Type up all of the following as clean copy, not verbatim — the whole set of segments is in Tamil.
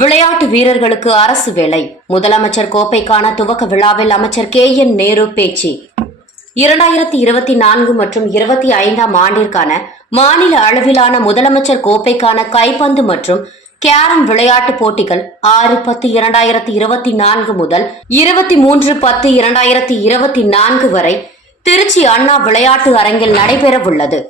விளையாட்டு வீரர்களுக்கு அரசு வேலை. முதலமைச்சர் கோப்பைக்கான துவக்க விழாவில் அமைச்சர் KN நேரு பேச்சு. 2024 மற்றும் 25ஆம் ஆண்டிற்கான மாநில அளவிலான முதலமைச்சர் கோப்பைக்கான கைப்பந்து மற்றும் கேரம் விளையாட்டுப் போட்டிகள் 6/10/2024 முதல் 23/10/2024 வரை திருச்சி அண்ணா விளையாட்டு அரங்கில் நடைபெறவுள்ளது.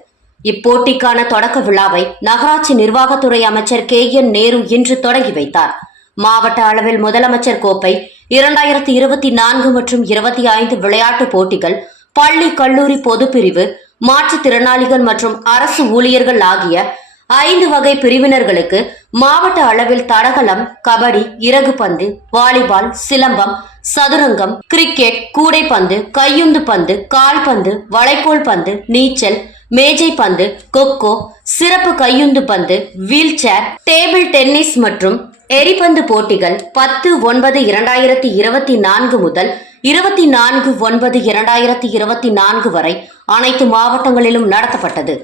இப்போட்டிக்கான தொடக்க விழாவை நகராட்சி நிர்வாகத்துறை அமைச்சர் KN நேரு இன்று தொடங்கி வைத்தார். மாவட்ட அளவில் முதலமைச்சர் கோப்பை 2024 மற்றும் 25 விளையாட்டுப் போட்டிகள் பள்ளி கல்லூரி பொதுப்பிரிவு, மாற்றுத்திறனாளிகள் மற்றும் அரசு ஊழியர்கள் ஆகிய 5 வகை பிரிவினர்களுக்கு மாவட்ட அளவில் தடகளம், கபடி, இறகுப்பந்து, வாலிபால், சிலம்பம், சதுரங்கம், கிரிக்கெட், கூடைப்பந்து, கையுந்து பந்து, கால்பந்து, வளைக்கோல் பந்து, நீச்சல், மேஜை பந்து, கொக்கோ, சிறப்பு கையுந்து பந்து, வீல் சேர், டேபிள் டென்னிஸ் மற்றும் எரிபந்து போட்டிகள் 10/9/2024 முதல் 24/9/2024 வரை அனைத்து மாவட்டங்களிலும் நடத்தப்பட்டது.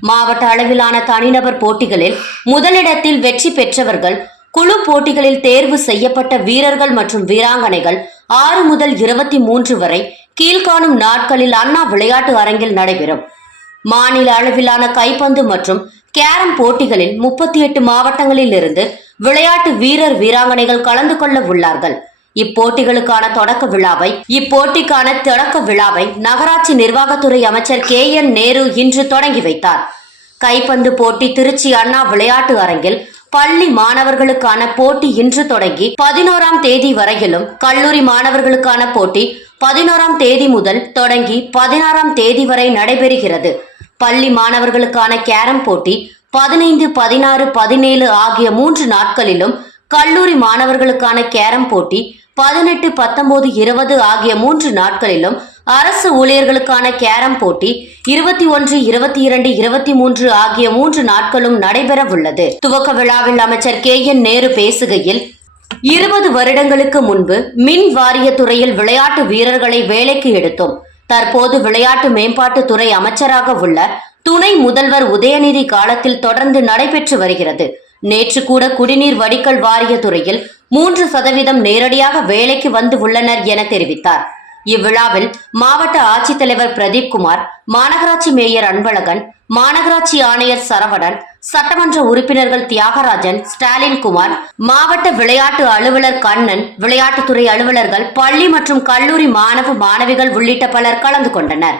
மாவட்ட அளவிலான தனிநபர் போட்டிகளில் முதலிடத்தில் வெற்றி பெற்றவர்கள், குழு போட்டிகளில் தேர்வு செய்யப்பட்ட வீரர்கள் மற்றும் வீராங்கனைகள் 6 முதல் 23 வரை கீழ்காணும் நாட்களில் அண்ணா விளையாட்டு அரங்கில் நடைபெறும். மாநில அளவிலான கைப்பந்து மற்றும் கேரம் போட்டிகளில் 38 மாவட்டங்களில் இருந்து விளையாட்டு வீரர் வீராங்கனைகள் கலந்து கொள்ள உள்ளார்கள். இப்போட்டிக்கான தொடக்க விழாவை நகராட்சி நிர்வாகத்துறை அமைச்சர் KN நேரு இன்று தொடங்கி வைத்தார். கைப்பந்து போட்டி திருச்சி அண்ணா விளையாட்டு அரங்கில் பள்ளி மாணவர்களுக்கான போட்டி இன்று தொடங்கி 11ஆம் தேதி வரையிலும், கல்லூரி மாணவர்களுக்கான போட்டி 11ஆம் தேதி முதல் தொடங்கி 16ஆம் தேதி வரை நடைபெறுகிறது. பள்ளி மாணவர்களுக்கான கேரம் போட்டி 15, 16, 17 ஆகிய 3 நாட்களிலும், கல்லூரி மாணவர்களுக்கான கேரம் போட்டி 18, 19, 20 ஆகிய 3 நாட்களிலும், அரசு ஊழியர்களுக்கான கேரம் போட்டி 21, 22, 23 ஆகிய 3 நாட்களும் நடைபெற உள்ளது. துவக்க விழாவில் அமைச்சர் KN நேரு பேசுகையில், 20 வருடங்களுக்கு முன்பு மின் வாரியத்துறையில் விளையாட்டு வீரர்களை வேலைக்கு எடுத்தோம். தற்போது விளையாட்டு மேம்பாட்டுத்துறை அமைச்சராக உள்ள துணை முதல்வர் உதயநிதி காலத்தில் தொடர்ந்து நடைபெற்று வருகிறது. நேற்று கூட குடிநீர் வடிகால் வாரியத்துறையில் 3% நேரடியாக வேலைக்கு வந்து உள்ளனர் என தெரிவித்தார். இவ்விழாவில் மாவட்ட ஆட்சித்தலைவர் பிரதீப்குமார், மாநகராட்சி மேயர் அன்பழகன், மாநகராட்சி ஆணையர் சரவணன், சட்டமன்ற உறுப்பினர்கள் தியாகராஜன், ஸ்டாலின் குமார், மாவட்ட விளையாட்டு அலுவலர் கண்ணன், விளையாட்டுத்துறை அலுவலர்கள், பள்ளி மற்றும் கல்லூரி மாணவ மாணவிகள் உள்ளிட்ட பலர் கலந்து கொண்டனர்.